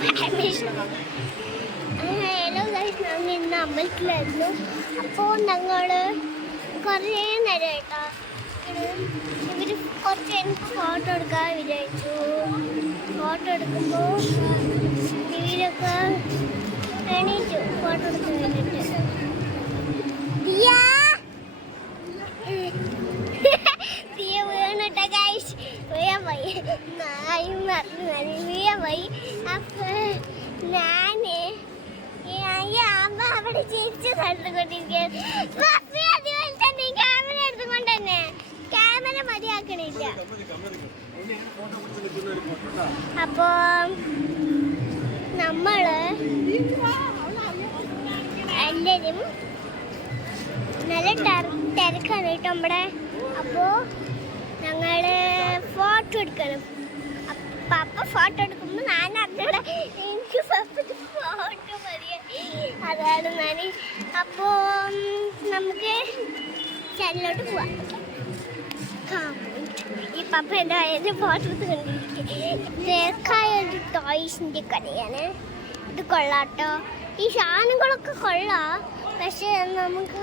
Hello guys, ഞങ്ങൾ ഇന്ന് അമ്പലത്തിലായിരുന്നു. അപ്പോൾ ഞങ്ങൾ കുറേ നേരമായിട്ടോ ഇവർ കുറച്ച് എനിക്ക് ഫോട്ടോ എടുക്കാൻ വിചാരിച്ചു. ഫോട്ടോ എടുക്കുമ്പോൾ ഇവരൊക്കെ എണീറ്റു ഫോട്ടോ എടുക്കാൻ വേണ്ടിയിട്ട്. ദിയ വീണിട്ട ഗൈസ്, വീഴാൻ പോയി. നായും പറഞ്ഞു വീഴാൻ പോയി. അപ്പോൾ അമ്മ അവിടെ ചിരിച്ച് നടന്നുകൊണ്ടിരിക്കുകയാണ്. അതുപോലെ തന്നെ ക്യാമറ എടുത്തുകൊണ്ട് തന്നെ ക്യാമറ മതിയാക്കണില്ല. അപ്പോ നമ്മള് എല്ലാരും നല്ല തിരക്കാണ് കേട്ടോ നമ്മുടെ. അപ്പോ ഞങ്ങള് ഫോട്ടോ എടുക്കണം. പപ്പ ഫോട്ടോ എടുക്കുമ്പോൾ ഞാൻ അറിഞ്ഞൂടെ എനിക്ക് പപ്പക്ക് ഫോട്ടോ മതിയ, അതാണ് ഞാൻ. അപ്പോൾ നമുക്ക് ചാനലിലോട്ട് പോവാം. ഈ പപ്പ എന്തായാലും ഫോട്ടോ എടുത്ത് കണ്ടിരിക്കുക. ഒരു ടോയ്സിൻ്റെ കടയാണ്. ഇത് കൊള്ളാട്ടോ, ഈ സാധനങ്ങളൊക്കെ കൊള്ളാം. പക്ഷെ നമുക്ക്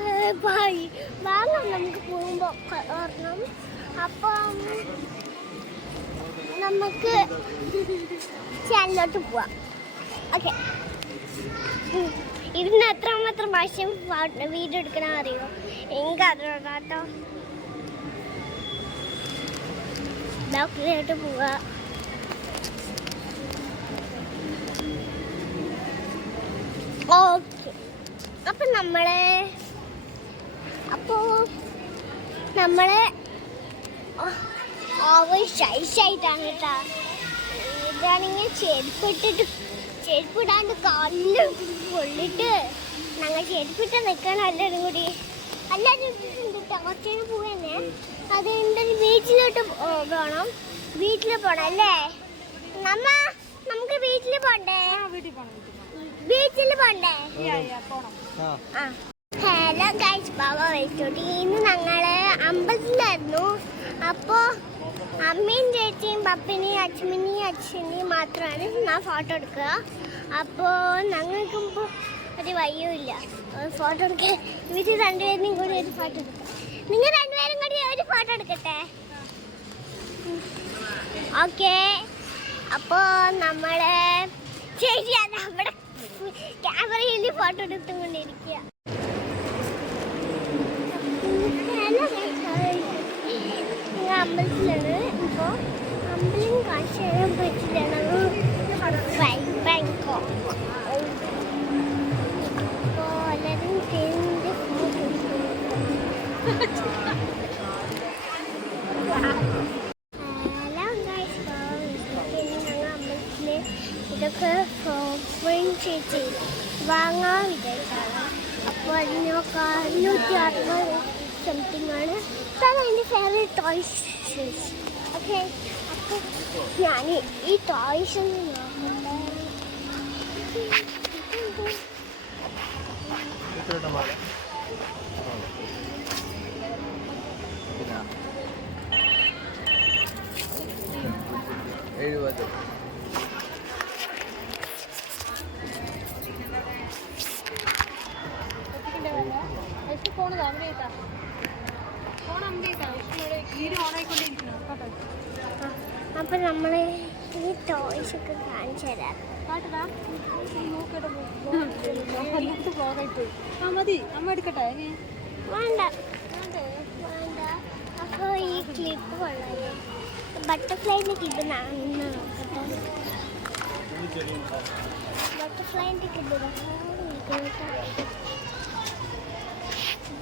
വാങ്ങാം, നമുക്ക് പോകുമ്പോൾ ഓർണം. അപ്പം നമുക്ക് ചാനലിലോട്ട് പോവാം. ഓക്കെ, ഇതിന് എത്രമാത്രം പ്രാവശ്യം വീഡിയോ എടുക്കണം അറിയോ? എനിക്ക് അറിയാട്ടോ. ഡോക്ടറിലോട്ട് പോവാ. ഓക്കെ, അപ്പം നമ്മളെ ഷൈഷായിട്ടാണ് കേട്ടോ. ഇതാണെങ്കിൽ ചെരുപ്പിടാണ്ട് കാലിൽ പൊള്ളിട്ട് ഞങ്ങൾ ചെരുപ്പിട്ട് നിൽക്കണം. എല്ലാവരും കൂടി കുറച്ചു പോവന്നെ. അത് എന്തായാലും ബീച്ചിലോട്ട് പോകണം. ബീച്ചിൽ പോകണം അല്ലേ നമ്മ? നമുക്ക് ബീച്ചിൽ പോണ്ടേ? ബീച്ചിൽ പോണ്ടേ? ഹലോ ഗൈസ്, ബാബ വെച്ചോട്ടി. ഇന്ന് ഞങ്ങള് അമ്പലത്തിലായിരുന്നു. അപ്പോൾ അമ്മയും ചേച്ചിയും പപ്പനെയും അച്ഛനെയും മാത്രമാണ് ഞാൻ ഫോട്ടോ എടുക്കുക. അപ്പോൾ ഞങ്ങൾക്കിപ്പോൾ ഒരു വയ്യുമില്ല ഫോട്ടോ എടുക്കാൻ. ഇവർ രണ്ടുപേരും കൂടി ഒരു ഫോട്ടോ എടുക്കാം. നിങ്ങൾ രണ്ടുപേരും കൂടി ഒരു ഫോട്ടോ എടുക്കട്ടെ? ഓക്കെ. അപ്പോൾ നമ്മളെ ചേച്ചി നമ്മുടെ ക്യാമറയിൽ ഫോട്ടോ എടുത്തുകൊണ്ടിരിക്കുക. അമ്പലത്തിലാണ്. ഇപ്പോൾ അമ്പലം കാണിച്ചു തരാൻ പറ്റില്ല. ബാങ്കോക്ക്. അപ്പോൾ എല്ലാവരും ട്രെയിനിൻ്റെ ഹലോ ഗൈസ്, ഞങ്ങൾ അമ്പലത്തിൽ ഇതൊക്കെ ചേച്ചി വാങ്ങാൻ വിചാരിച്ചാണ്. അപ്പോൾ അതിനൊക്കെ 160 സംതിങ് ആണ്. അതാണ് എൻ്റെ ഫേവറേറ്റ് ടോയ്സ്. ഓക്കെ, അപ്പോൾ ഞാൻ ഈ ടോയ്സ് ഒന്ന് നോക്കട്ടെ. അപ്പം നമ്മൾ ഈ ടോയ്സ് ഒക്കെ കാണിച്ചു തരാം. വേണ്ട. അപ്പോൾ ഈ ക്ലിപ്പ് കൊള്ളാം. ബട്ടർഫ്ലൈൻ്റെ ക്ലിപ്പ് നോക്കട്ടെ. ബട്ടർഫ്ലൈൻ്റെ ക്ലിപ്പ്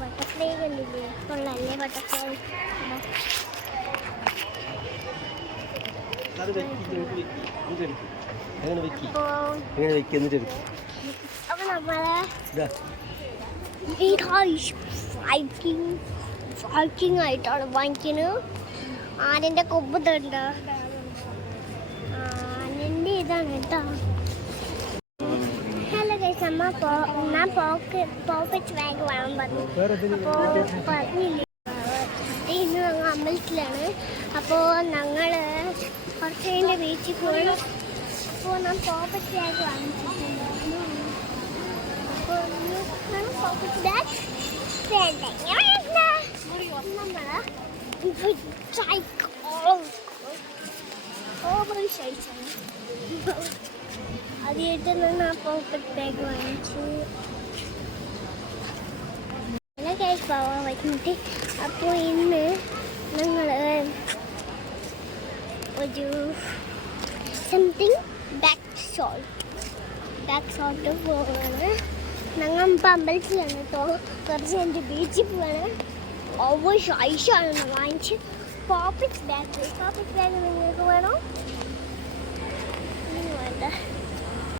ബട്ടർഫ്ലൈ കണ്ടില്ലേ? കൊള്ളാല്ലേ ബട്ടർഫ്ലൈ? അപ്പൊ നമ്മളെ ഫൈറ്റിംഗ് ആയിട്ടാണ് വാങ്ങിക്കുന്നത്. ആനന്റെ കൊമ്പ് തണ്ട, ആനന്റെ ഇതാണ് കേട്ടോ. ഹലോ ഗൈസ്, ഞാൻ പോക്കറ്റ് ബാഗ് വാങ്ങാൻ പറഞ്ഞു. അപ്പോൾ പറഞ്ഞില്ലേ, ഇന്ന് ഞങ്ങൾ അമ്പലത്തിലാണ്. അപ്പോൾ ഞങ്ങൾ കുറച്ച് കഴിഞ്ഞ ബീച്ചിൽ പോയി അപ്പോൾ ഞാൻ പോക്കറ്റ് ബാഗ് വാങ്ങിച്ചിട്ടുണ്ടായിരുന്നു. അപ്പോൾ ഞാൻ പോക്കറ്റ് ബാഗ് വേണ്ട നമ്മൾ ഓവർ സൈസാണ്. ആദ്യമായിട്ട് ഞാൻ പോക്കറ്റ് ബാഗ് വാങ്ങിച്ചു. കേക്ക് പോവാൻ പറ്റുന്നുണ്ട്. അപ്പോൾ ഇന്ന് ഞങ്ങൾ ഒരു സംതിങ് ബാക്ക് ഷോട്ട് പോവാണ്. ഞങ്ങൾ ഇപ്പം അമ്പലത്തിലാണ് കേട്ടോ. കുറച്ച് എൻ്റെ ബീച്ചിൽ പോവാണ്. ഓവർ സൈസാണ് വാങ്ങിച്ച്. പോക്കറ്റ് ബാഗ് നിങ്ങൾക്ക് വേണോ? വേണ്ട.